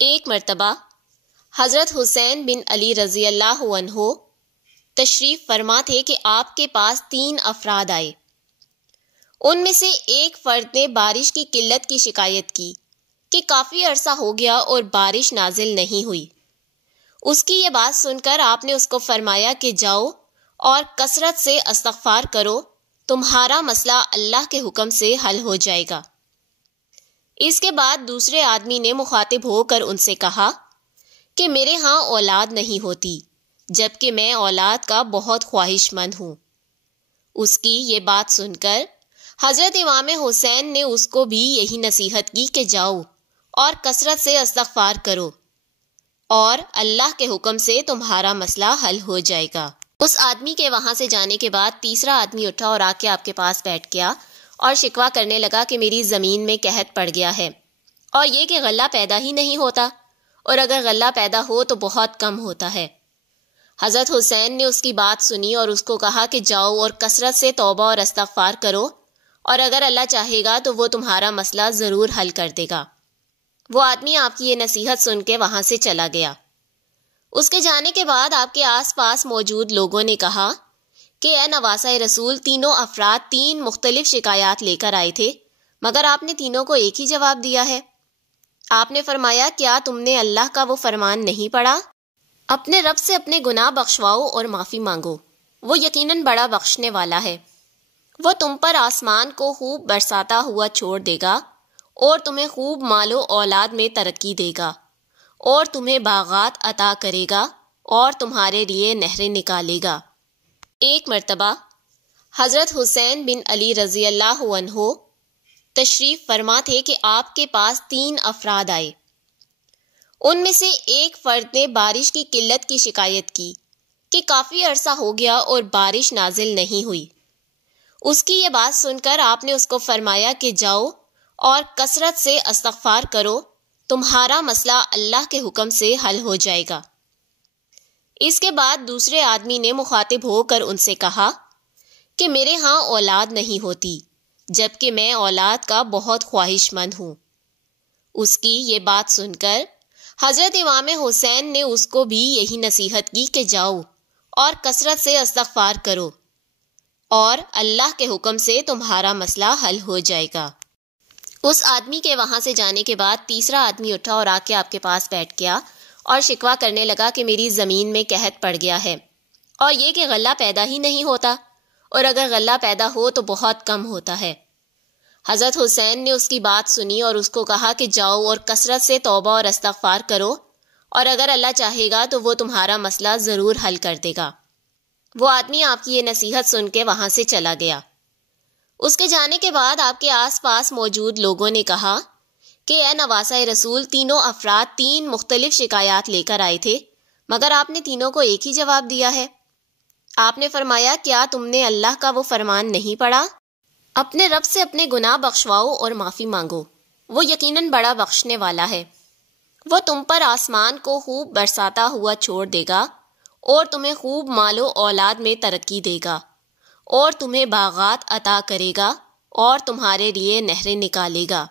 ایک مرتبہ حضرت حسین بن علی رضی اللہ عنہ تشریف فرما تھے کہ آپ کے پاس 3 افراد آئے۔ ان میں سے ایک فرد نے بارش کی قلت کی شکایت کی کہ کافی عرصہ ہو گیا اور بارش نازل نہیں ہوئی۔ اس کی یہ بات سن کر آپ نے اس کو فرمایا کہ جاؤ اور کثرت سے استغفار کرو، تمہارا مسئلہ اللہ کے حکم سے حل ہو جائے گا۔ اس کے بعد دوسرے آدمی نے مخاطب ہو کر ان سے کہا کہ میرے ہاں اولاد نہیں ہوتی، جبکہ میں اولاد کا بہت خواہش مند ہوں۔ اس کی یہ بات سن کر حضرت امام حسین نے اس کو بھی یہی نصیحت کی کہ جاؤ اور کثرت سے استغفار کرو اور اللہ کے حکم سے تمہارا مسئلہ حل ہو جائے گا۔ اس آدمی کے وہاں سے جانے کے بعد تیسرا آدمی اٹھا اور آ کے آپ کے پاس بیٹھ گیا اور شکوہ کرنے لگا کہ میری زمین میں قحط پڑ گیا ہے، اور یہ کہ غلہ پیدا ہی نہیں ہوتا، اور اگر غلہ پیدا ہو تو بہت کم ہوتا ہے۔ حضرت حسین نے اس کی بات سنی اور اس کو کہا کہ جاؤ اور کثرت سے توبہ اور استغفار کرو، اور اگر اللہ چاہے گا تو وہ تمہارا مسئلہ ضرور حل کر دے گا۔ وہ آدمی آپ کی یہ نصیحت سن کے وہاں سے چلا گیا۔ اس کے جانے کے بعد آپ کے آس پاس موجود لوگوں نے کہا کہ اے نواسہ رسول، تینوں افراد 3 مختلف شکایات لے کر آئے تھے، مگر آپ نے تینوں کو ایک ہی جواب دیا ہے۔ آپ نے فرمایا کیا تم نے اللہ کا وہ فرمان نہیں پڑھا؟ اپنے رب سے اپنے گناہ بخشواؤ اور معافی مانگو، وہ یقیناً بڑا بخشنے والا ہے۔ وہ تم پر آسمان کو خوب برساتا ہوا چھوڑ دے گا اور تمہیں خوب مال و اولاد میں ترقی دے گا، اور تمہیں باغات عطا کرے گا اور تمہارے لیے نہریں نکالے گا۔ ایک مرتبہ حضرت حسین بن علی رضی اللہ عنہ تشریف فرما تھے کہ آپ کے پاس 3 افراد آئے۔ ان میں سے ایک فرد نے بارش کی قلت کی شکایت کی کہ کافی عرصہ ہو گیا اور بارش نازل نہیں ہوئی۔ اس کی یہ بات سن کر آپ نے اس کو فرمایا کہ جاؤ اور کثرت سے استغفار کرو، تمہارا مسئلہ اللہ کے حکم سے حل ہو جائے گا۔ اس کے بعد دوسرے آدمی نے مخاطب ہو کر ان سے کہا کہ میرے ہاں اولاد نہیں ہوتی، جبکہ میں اولاد کا بہت خواہش مند ہوں۔ اس کی یہ بات سن کر حضرت امام حسین نے اس کو بھی یہی نصیحت کی کہ جاؤ اور کثرت سے استغفار کرو اور اللہ کے حکم سے تمہارا مسئلہ حل ہو جائے گا۔ اس آدمی کے وہاں سے جانے کے بعد تیسرا آدمی اٹھا اور آ کے آپ کے پاس بیٹھ گیا اور شکوہ کرنے لگا کہ میری زمین میں قحط پڑ گیا ہے، اور یہ کہ غلہ پیدا ہی نہیں ہوتا، اور اگر غلہ پیدا ہو تو بہت کم ہوتا ہے۔ حضرت حسین نے اس کی بات سنی اور اس کو کہا کہ جاؤ اور کثرت سے توبہ اور استغفار کرو، اور اگر اللہ چاہے گا تو وہ تمہارا مسئلہ ضرور حل کر دے گا۔ وہ آدمی آپ کی یہ نصیحت سن کے وہاں سے چلا گیا۔ اس کے جانے کے بعد آپ کے آس پاس موجود لوگوں نے کہا کہ اے نواسہ رسول، تینوں افراد 3 مختلف شکایات لے کر آئے تھے، مگر آپ نے تینوں کو ایک ہی جواب دیا ہے۔ آپ نے فرمایا کیا تم نے اللہ کا وہ فرمان نہیں پڑھا؟ اپنے رب سے اپنے گناہ بخشواؤ اور معافی مانگو، وہ یقیناً بڑا بخشنے والا ہے۔ وہ تم پر آسمان کو خوب برساتا ہوا چھوڑ دے گا اور تمہیں خوب مال و اولاد میں ترقی دے گا، اور تمہیں باغات عطا کرے گا اور تمہارے لیے نہریں نکالے گا۔